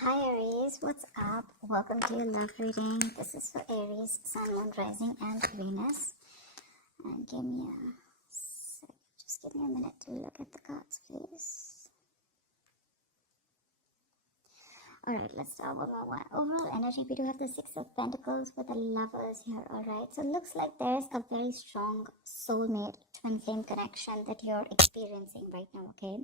Hi Aries, what's up? Welcome to your love reading. This is for Aries, Sun, Moon, Rising, and Venus. And give me a sec. Just give me a minute to look at the cards, please. Alright, let's start with our overall energy. We do have the Six of Pentacles with the Lovers here, alright? So it looks like there's a very strong soulmate, twin flame connection that you're experiencing right now, okay?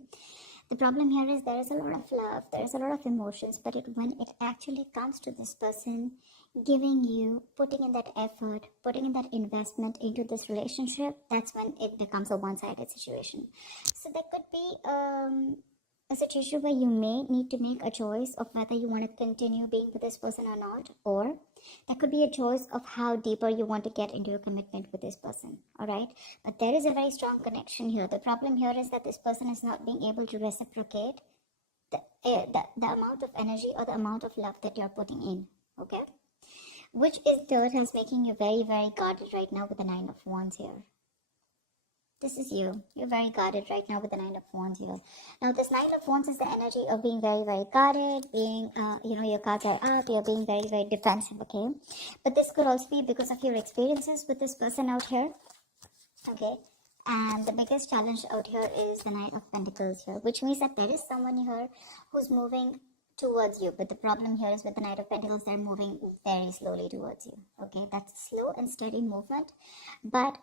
The problem here is there is a lot of love, there is a lot of emotions, but when it actually comes to this person giving you, putting in that effort, putting in that investment into this relationship, that's when it becomes a one-sided situation. So there could be a situation where you may need to make a choice of whether you want to continue being with this person or not, or there could be a choice of how deeper you want to get into your commitment with this person, all right? But there is a very strong connection here. The problem here is that this person is not being able to reciprocate the amount of energy or the amount of love that you're putting in, okay? Which is third has making you very, very guarded right now with the Nine of Wands here. This is you. You're very guarded right now with the Nine of Wands here. Now, this Nine of Wands is the energy of being very, very guarded, being, your cards are up, you're being very, very defensive, okay? But this could also be because of your experiences with this person out here, okay? And the biggest challenge out here is the Knight of Pentacles here, which means that there is someone here who's moving towards you. But the problem here is with the Knight of Pentacles, they're moving very slowly towards you, okay? That's slow and steady movement, but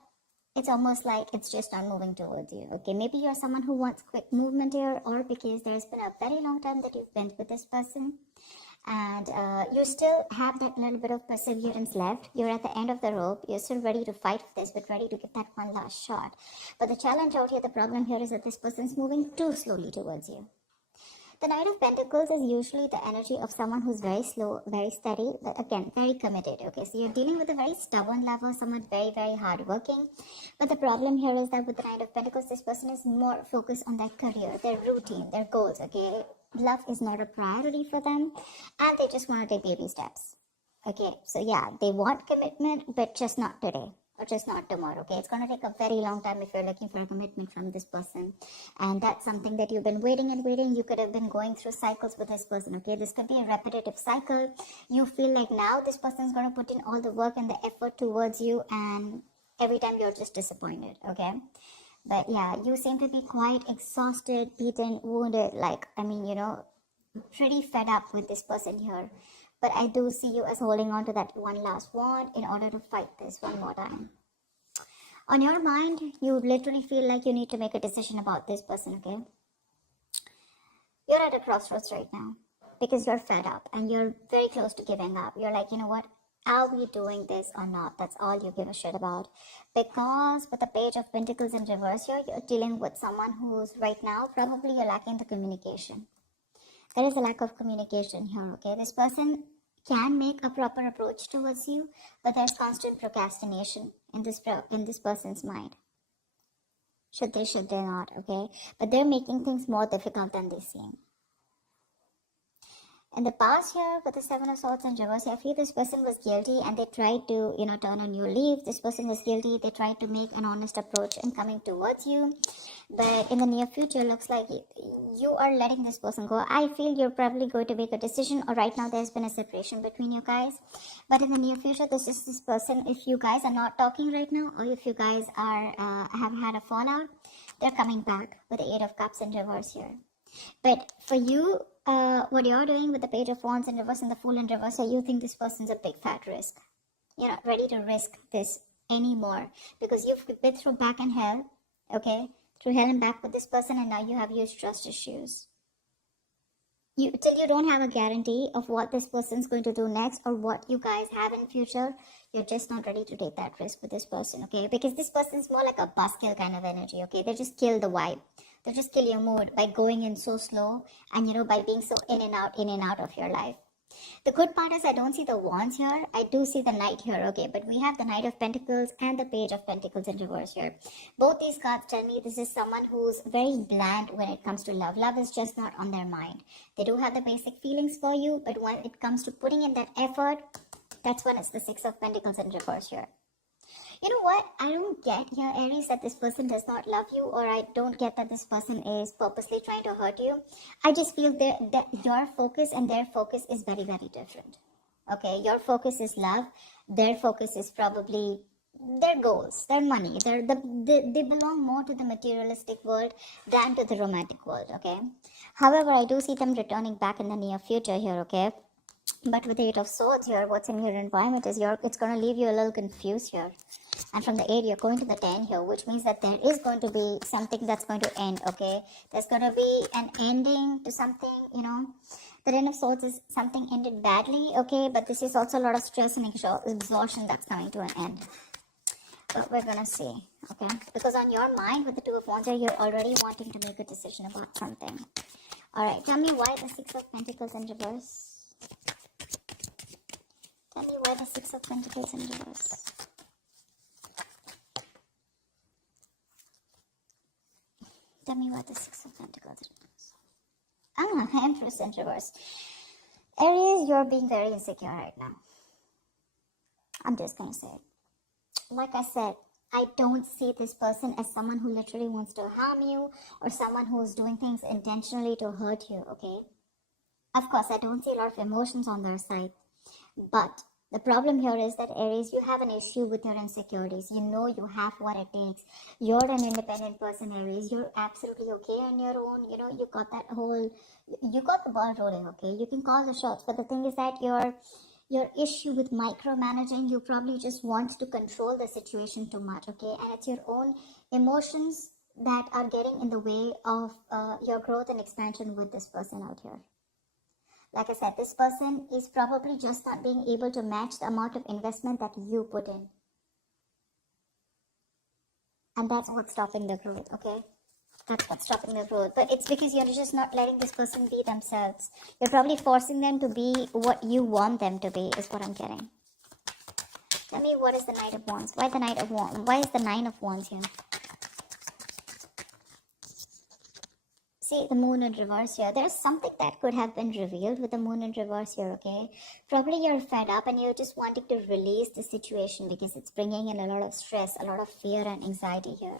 it's almost like it's just not moving towards you, okay? Maybe you're someone who wants quick movement here, or because there's been a very long time that you've been with this person, and you still have that little bit of perseverance left. You're at the end of the rope. You're still ready to fight for this, but ready to give that one last shot. But the challenge out here, the problem here is that this person's moving too slowly towards you. The Knight of Pentacles is usually the energy of someone who's very slow, very steady, but again, very committed, okay? So you're dealing with a very stubborn lover, someone very, very hardworking. But the problem here is that with the Knight of Pentacles, this person is more focused on their career, their routine, their goals, okay? Love is not a priority for them, and they just want to take baby steps, okay? So yeah, they want commitment, but just not today. Or just not tomorrow, okay? It's going to take a very long time if you're looking for a commitment from this person. And that's something that you've been waiting and waiting. You could have been going through cycles with this person, okay? This could be a repetitive cycle. You feel like now this person is going to put in all the work and the effort towards you, and every time you're just disappointed, okay? But yeah, you seem to be quite exhausted, beaten, wounded, pretty fed up with this person here. But I do see you as holding on to that one last wand in order to fight this one more time. On your mind, you literally feel like you need to make a decision about this person, okay? You're at a crossroads right now because you're fed up and you're very close to giving up. You're like, you know what? Are we doing this or not? That's all you give a shit about. Because with the Page of Pentacles in reverse here, you're dealing with someone who's right now, probably you're lacking the communication. There is a lack of communication here, okay? This person can make a proper approach towards you, but there's constant procrastination in this person's mind. Should they not, okay? But they're making things more difficult than they seem. In the past here, with the Seven of Swords in reverse, I feel this person was guilty and they tried to, turn a new leaf. This person was guilty. They tried to make an honest approach in coming towards you. But in the near future, looks like you are letting this person go. I feel you're probably going to make a decision, or right now there's been a separation between you guys. But in the near future, this is this person. If you guys are not talking right now, or if you guys are have had a fallout, they're coming back with the Eight of Cups in reverse here. But for you, what you're doing with the Page of Wands in reverse and the Fool in reverse, so you think this person's a big fat risk. You're not ready to risk this anymore because you've been through back and hell, okay? Through hell and back with this person, and now you have huge trust issues. Till you don't have a guarantee of what this person's going to do next or what you guys have in future, you're just not ready to take that risk with this person, okay? Because this person's more like a buzzkill kind of energy, okay? They just kill the vibe. They just kill your mood by going in so slow and, by being so in and out of your life. The good part is I don't see the Wands here. I do see the Knight here, okay? But we have the Knight of Pentacles and the Page of Pentacles in reverse here. Both these cards tell me this is someone who's very bland when it comes to love. Love is just not on their mind. They do have the basic feelings for you, but when it comes to putting in that effort, that's when it's the Six of Pentacles in reverse here. You know what? I don't get here, Aries, that this person does not love you, or I don't get that this person is purposely trying to hurt you. I just feel that your focus and their focus is very, very different. Okay, your focus is love, their focus is probably their goals, their money. They belong more to the materialistic world than to the romantic world, okay? However, I do see them returning back in the near future here, okay? But with the Eight of Swords here, what's in your environment is it's going to leave you a little confused here. And from the 8, you're going to the 10 here, which means that there is going to be something that's going to end, okay? There's going to be an ending to something, you know. The 10 of Swords is something ended badly, okay? But this is also a lot of stress and exhaustion that's coming to an end. But we're going to see, okay? Because on your mind, with the 2 of Wands here, you're already wanting to make a decision about something. Alright, tell me why the 6 of Pentacles in reverse. Tell me why the 6 of Pentacles in reverse. Tell me why the 6 of Pentacles in reverse. Empress in reverse. Aries, you're being very insecure right now. I'm just going to say it. Like I said, I don't see this person as someone who literally wants to harm you or someone who's doing things intentionally to hurt you, okay? Of course, I don't see a lot of emotions on their side. But the problem here is that, Aries, you have an issue with your insecurities. You know you have what it takes. You're an independent person, Aries. You're absolutely okay on your own. You know, you got the ball rolling, okay? You can call the shots. But the thing is that your issue with micromanaging, you probably just want to control the situation too much, okay? And it's your own emotions that are getting in the way of your growth and expansion with this person out here. Like I said, this person is probably just not being able to match the amount of investment that you put in. And that's what's stopping the growth, okay? That's what's stopping the growth. But it's because you're just not letting this person be themselves. You're probably forcing them to be what you want them to be, is what I'm getting. Tell me, what is the Knight of Wands? Why the Knight of Wands? Why is the 9 of Wands here? See, the Moon in reverse here. There's something that could have been revealed with the Moon in reverse here, okay? Probably you're fed up and you're just wanting to release the situation because it's bringing in a lot of stress, a lot of fear and anxiety here.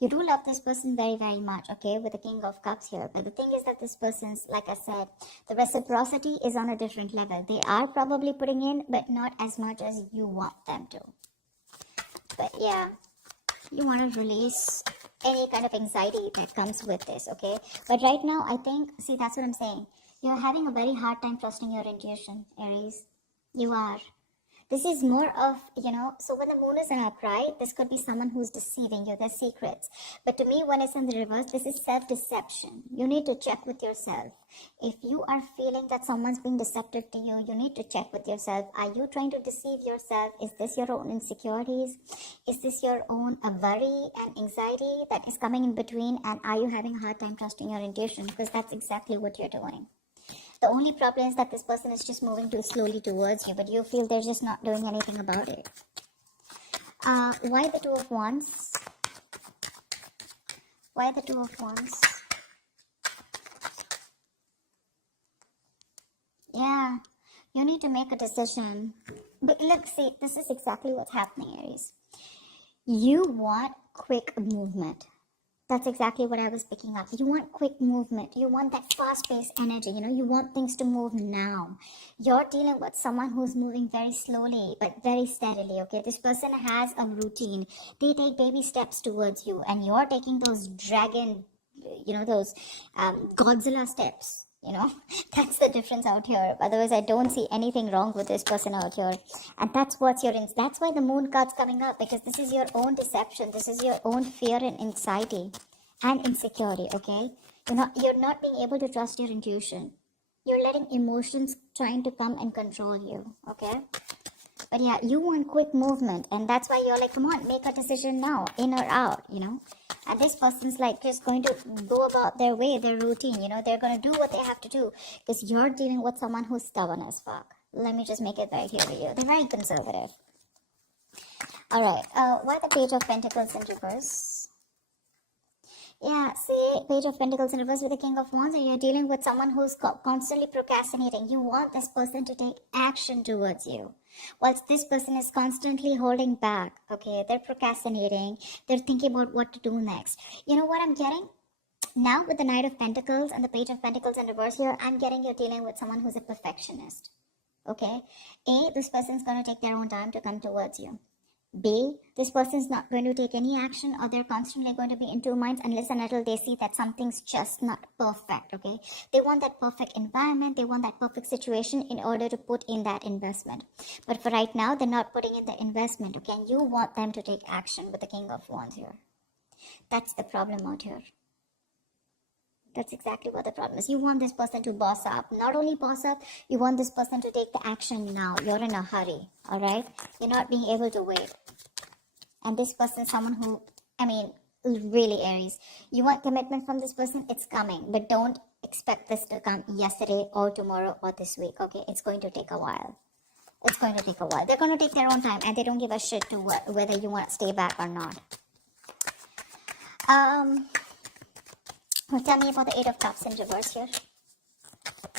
You do love this person very, very much, okay, with the King of Cups here. But the thing is that this person's, like I said, the reciprocity is on a different level. They are probably putting in, but not as much as you want them to. But yeah, you want to release any kind of anxiety that comes with this, okay? But right now, I think, see, that's what I'm saying. You're having a very hard time trusting your intuition, Aries. You are. This is more of, you know, so when the Moon is in upright, this could be someone who's deceiving you, their secrets. But to me, when it's in the reverse, this is self-deception. You need to check with yourself. If you are feeling that someone's being deceptive to you, you need to check with yourself. Are you trying to deceive yourself? Is this your own insecurities? Is this your own worry and anxiety that is coming in between? And are you having a hard time trusting your intuition? Because that's exactly what you're doing. The only problem is that this person is just moving too slowly towards you, but you feel they're just not doing anything about it. Why the 2 of Wands? Why the 2 of Wands? Yeah, you need to make a decision. But look, see, this is exactly what's happening, Aries. You want quick movement. That's exactly what I was picking up. You want quick movement. You want that fast-paced energy. You know, you want things to move now. You're dealing with someone who's moving very slowly, but very steadily, okay? This person has a routine. They take baby steps towards you, and you're taking those dragon, you know, those Godzilla steps. You know, that's the difference out here. Otherwise, I don't see anything wrong with this person out here. And that's what's that's why the Moon card's coming up, because this is your own deception. This is your own fear and anxiety and insecurity, okay? You're not being able to trust your intuition. You're letting emotions trying to come and control you, okay? But yeah, you want quick movement, and that's why you're like, come on, make a decision now, in or out, you know? And this person's like just going to go about their way, their routine, you know? They're going to do what they have to do, because you're dealing with someone who's stubborn as fuck. Let me just make it very clear to you. They're very conservative. Alright, why the Page of Pentacles in reverse? Yeah, see, Page of Pentacles in reverse with the King of Wands, and you're dealing with someone who's constantly procrastinating. You want this person to take action towards you, whilst this person is constantly holding back. Okay, they're procrastinating. They're thinking about what to do next. You know what I'm getting? Now with the Knight of Pentacles and the Page of Pentacles in reverse here, I'm getting you're dealing with someone who's a perfectionist. Okay, this person's going to take their own time to come towards you. B, this person's not going to take any action, or they're constantly going to be in two minds unless and until they see that something's just not perfect. Okay, they want that perfect environment, they want that perfect situation in order to put in that investment. But for right now, they're not putting in the investment. Okay, and you want them to take action with the King of Wands here. That's the problem out here. That's exactly what the problem is. You want this person to boss up. Not only boss up, you want this person to take the action now. You're in a hurry, all right? You're not being able to wait. And this person is someone who, really, Aries, you want commitment from this person, it's coming. But don't expect this to come yesterday or tomorrow or this week, okay? It's going to take a while. It's going to take a while. They're going to take their own time, and they don't give a shit to whether you want to stay back or not. Tell me about the Eight of Cups in reverse here.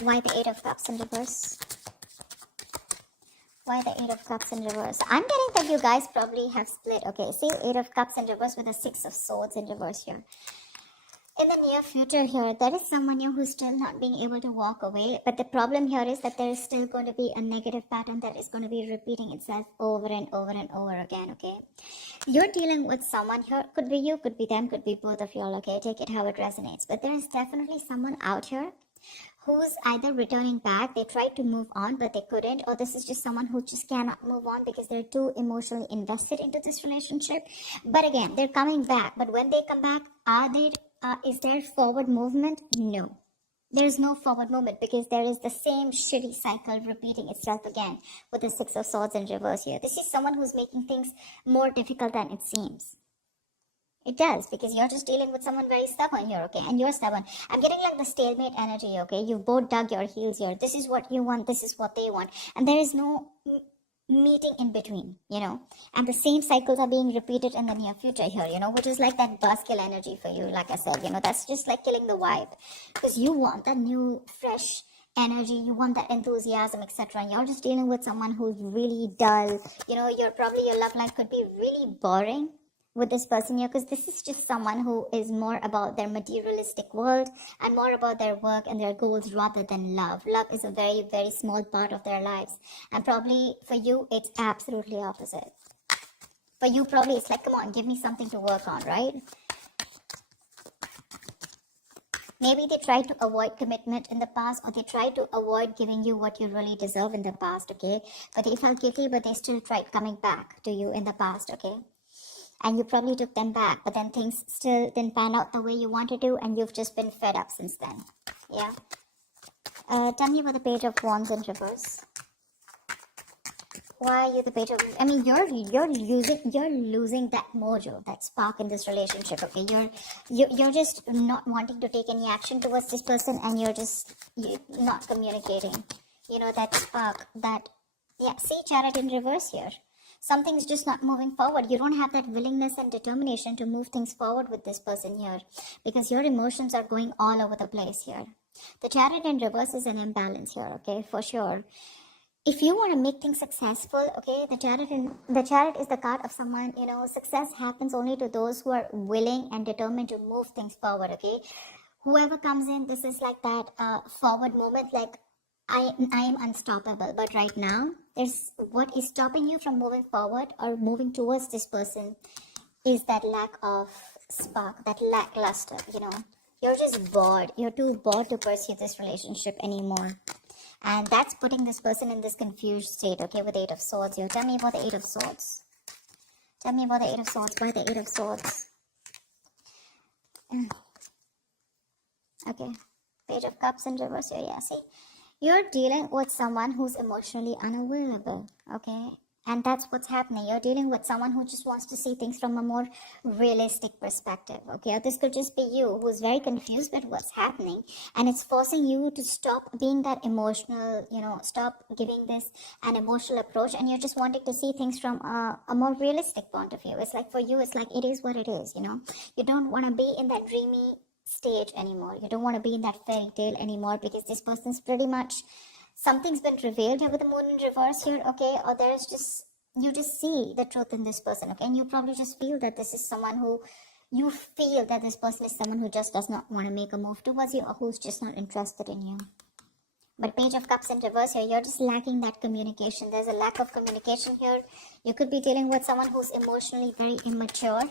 Why the Eight of Cups in reverse? Why the Eight of Cups in reverse? I'm getting that you guys probably have split. Okay, see Eight of Cups in reverse with the Six of Swords in reverse here. In the near future here, there is someone here who's still not being able to walk away. But the problem here is that there is still going to be a negative pattern that is going to be repeating itself over and over and over again, okay? You're dealing with someone here. Could be you, could be them, could be both of y'all, okay? Take it how it resonates. But there is definitely someone out here who's either returning back, they tried to move on but they couldn't, or this is just someone who just cannot move on because they're too emotionally invested into this relationship. But again, they're coming back. But when they come back, is there forward movement? No. There's no forward movement because there is the same shitty cycle repeating itself again with the Six of Swords in reverse here. This is someone who's making things more difficult than it seems. It does, because you're just dealing with someone very stubborn here, okay? And you're stubborn. I'm getting like the stalemate energy, okay? You've both dug your heels here. This is what you want, this is what they want. And there is no meeting in between, you know? And the same cycles are being repeated in the near future here, you know? Which is like that buzzkill energy for you, like I said, you know? That's just like killing the vibe. Because you want that new, fresh energy, you want that enthusiasm, etc. And you're just dealing with someone who's really dull. You know, your love life could be really boring with this person here, because this is just someone who is more about their materialistic world and more about their work and their goals rather than love. Love is a very, very small part of their lives, and probably for you it's absolutely opposite. For you probably it's like, come on, give me something to work on, right? Maybe they tried to avoid commitment in the past, or they tried to avoid giving you what you really deserve in the past, okay? But they felt guilty, but they still tried coming back to you in the past, okay? And you probably took them back, but then things still didn't pan out the way you wanted to, and you've just been fed up since then. Yeah. Tell me about the Page of Wands in reverse. Why are you the Page of? I mean, you're losing that mojo, that spark in this relationship. Okay, you're just not wanting to take any action towards this person, and you're not communicating. You know, that spark, that, yeah. See, Chariot in reverse here. Something's just not moving forward. You don't have that willingness and determination to move things forward with this person here, because your emotions are going all over the place here. The Chariot in reverse is an imbalance here, okay, for sure. If you want to make things successful, okay, the Chariot is the card of someone, you know, success happens only to those who are willing and determined to move things forward, okay? Whoever comes in, this is like that forward movement, like, I am unstoppable. But right now, there's what is stopping you from moving forward or moving towards this person is that lack of spark, that lackluster, you know. You're just bored. You're too bored to pursue this relationship anymore. And that's putting this person in this confused state, okay, with the Eight of Swords here. Tell me about the Eight of Swords. Tell me about the Eight of Swords. Why the Eight of Swords? Okay. Page of Cups in reverse here. Yeah, see? You're dealing with someone who's emotionally unavailable, okay? And that's what's happening. You're dealing with someone who just wants to see things from a more realistic perspective. Okay, or this could just be you who's very confused with what's happening, and it's forcing you to stop being that emotional, stop giving this an emotional approach, and you're just wanting to see things from a more realistic point of view. It's like for you, it's like it is what it is. You don't want to be in that dreamy stage anymore. You don't want to be in that fairy tale anymore, because this person's pretty much, something's been revealed here with the moon in reverse here, okay? Or there's just, you just see the truth in this person, okay? And you probably just feel that this is someone who, you feel that this person is someone who just does not want to make a move towards you, or who's just not interested in you. But Page of Cups in reverse here, you're just lacking that communication. There's a lack of communication here. You could be dealing with someone who's emotionally very immature,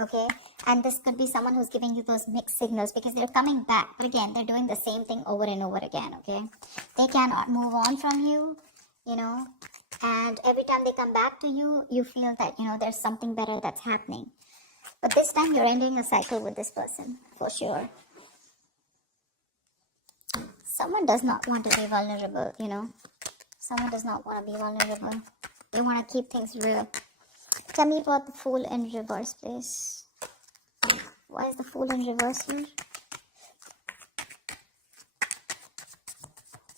okay? And this could be someone who's giving you those mixed signals, because they're coming back, but again, they're doing the same thing over and over again, okay? They cannot move on from you, and every time they come back to you, you feel that, there's something better that's happening. But this time you're ending a cycle with this person, for sure. Someone does not want to be vulnerable, Someone does not want to be vulnerable. They want to keep things real. Tell me about the Fool in reverse, please. Why is the Fool in reverse here?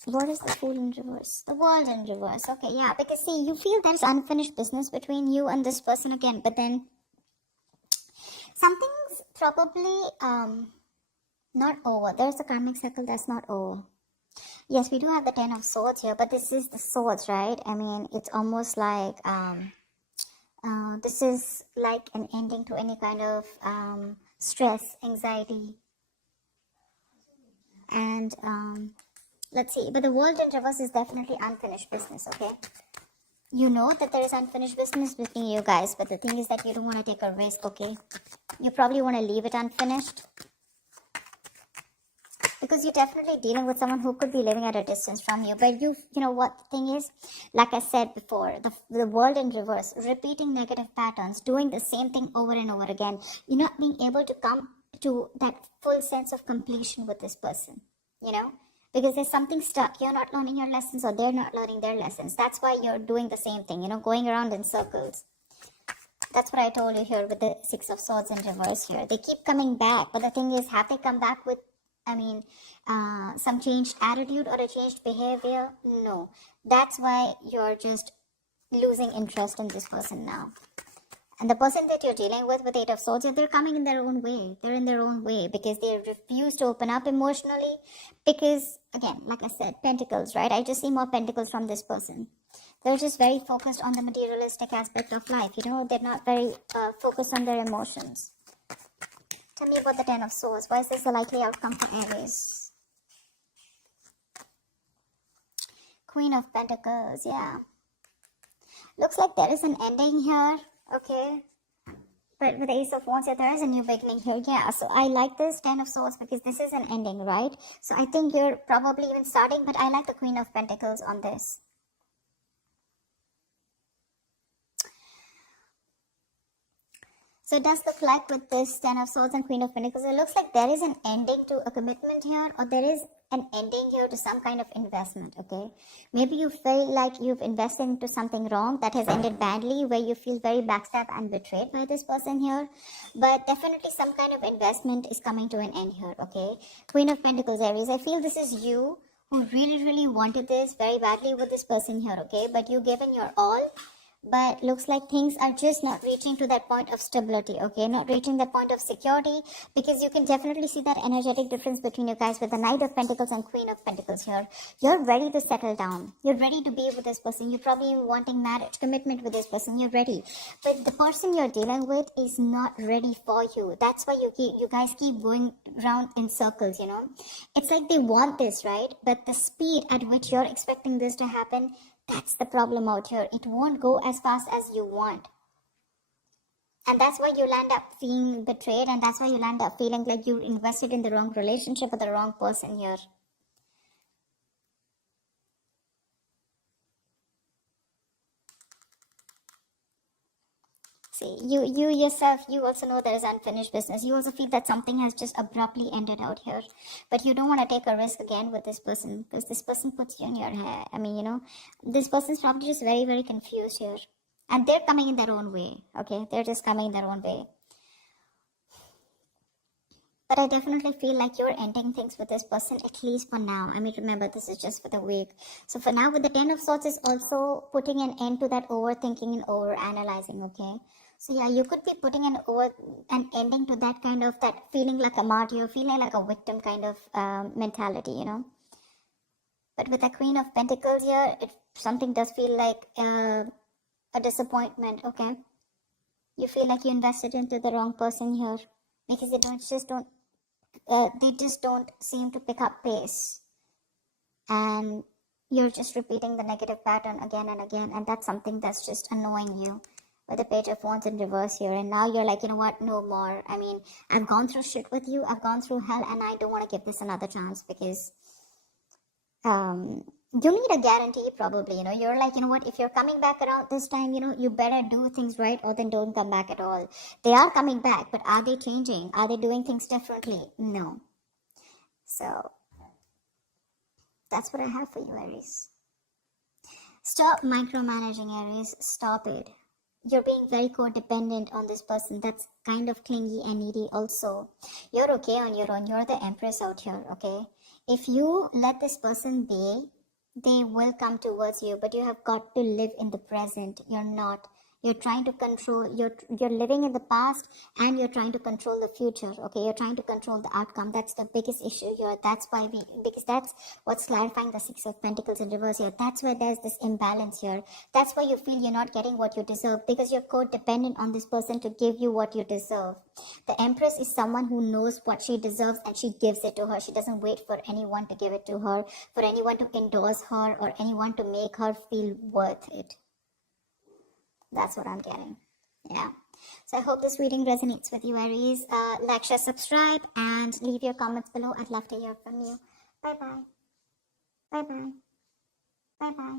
What is the Fool in reverse? The World in reverse. Okay, yeah, because see, you feel there's unfinished business between you and this person again, but then something's probably not over. There's a karmic cycle that's not over. Yes, we do have the Ten of Swords here, but this is the Swords, right? I mean, it's almost like this is like an ending to any kind of stress, anxiety, and let's see. But the World in reverse is definitely unfinished business, okay? You know that there is unfinished business between you guys, but the thing is that you don't want to take a risk, okay? You probably want to leave it unfinished, because you're definitely dealing with someone who could be living at a distance from you. But you know what the thing is, like I said before, the World in reverse, repeating negative patterns, doing the same thing over and over again. You're not being able to come to that full sense of completion with this person, because there's something stuck. You're not learning your lessons, or they're not learning their lessons. That's why you're doing the same thing, going around in circles. That's what I told you here with the Six of Swords in reverse here. They keep coming back, but the thing is, have they come back with, some changed attitude or a changed behavior? No. That's why you're just losing interest in this person now. And the person that you're dealing with Eight of Swords, they're coming in their own way. They're in their own way, because they refuse to open up emotionally. Because, again, like I said, Pentacles, right? I just see more Pentacles from this person. They're just very focused on the materialistic aspect of life. They're not very focused on their emotions. Tell me about the Ten of Swords. Why is this a likely outcome for Aries? Queen of Pentacles, yeah. Looks like there is an ending here, okay? But with the Ace of Wands, there is a new beginning here, yeah. So I like this Ten of Swords, because this is an ending, right? So I think you're probably even starting, but I like the Queen of Pentacles on this. So it does look like with this Ten of Swords and Queen of Pentacles, it looks like there is an ending to a commitment here, or there is an ending here to some kind of investment, okay? Maybe you feel like you've invested into something wrong that has ended badly, where you feel very backstabbed and betrayed by this person here. But definitely some kind of investment is coming to an end here, okay? Queen of Pentacles, Aries, I feel this is you who really, really wanted this very badly with this person here, okay? But you've given your all. But looks like things are just not reaching to that point of stability, okay? Not reaching that point of security, because you can definitely see that energetic difference between you guys with the Knight of Pentacles and Queen of Pentacles here. You're ready to settle down. You're ready to be with this person. You're probably wanting marriage, commitment with this person. You're ready. But the person you're dealing with is not ready for you. That's why you guys keep going around in circles, It's like they want this, right? But the speed at which you're expecting this to happen, that's the problem out here. It won't go as fast as you want. And that's why you'll end up feeling betrayed, and that's why you'll end up feeling like you invested in the wrong relationship with the wrong person here. See, you yourself, you also know there is unfinished business. You also feel that something has just abruptly ended out here, but you don't want to take a risk again with this person because this person puts you in your hair. I mean, this person's probably just very, very confused here, and they're coming in their own way. Okay, they're just coming in their own way. But I definitely feel like you're ending things with this person, at least for now. I mean, remember, this is just for the week. So for now, with the Ten of Swords is also putting an end to that overthinking and over-analyzing, okay? So yeah, you could be putting an ending to that kind of, that feeling like a martyr, feeling like a victim kind of mentality. But with the Queen of Pentacles here, something does feel like a disappointment, okay? You feel like you invested into the wrong person here because they just don't seem to pick up pace, and you're just repeating the negative pattern again and again, and that's something that's just annoying you. With the Page of Wands in reverse here, and now you're like, you know what, no more. I mean, I've gone through shit with you, I've gone through hell, and I don't want to give this another chance because you need a guarantee probably. You're like, you know what, if you're coming back around this time, you better do things right, or then don't come back at all. They are coming back, but are they changing? Are they doing things differently? No. So that's what I have for you, Aries. Stop micromanaging, Aries. Stop it. You're being very codependent on this person. That's kind of clingy and needy also. You're okay on your own. You're the Empress out here, okay? If you let this person be, they will come towards you, but you have got to live in the present. You're trying to control, you're living in the past, and you're trying to control the future, okay? You're trying to control the outcome. That's the biggest issue here. Because that's what's clarifying the Six of Pentacles in reverse here. That's where there's this imbalance here. That's why you feel you're not getting what you deserve, because you're codependent on this person to give you what you deserve. The Empress is someone who knows what she deserves, and she gives it to her. She doesn't wait for anyone to give it to her, for anyone to endorse her, or anyone to make her feel worth it. That's what I'm getting. Yeah. So I hope this reading resonates with you, Aries. Like, share, subscribe, and leave your comments below. I'd love to hear from you. Bye-bye. Bye-bye. Bye-bye.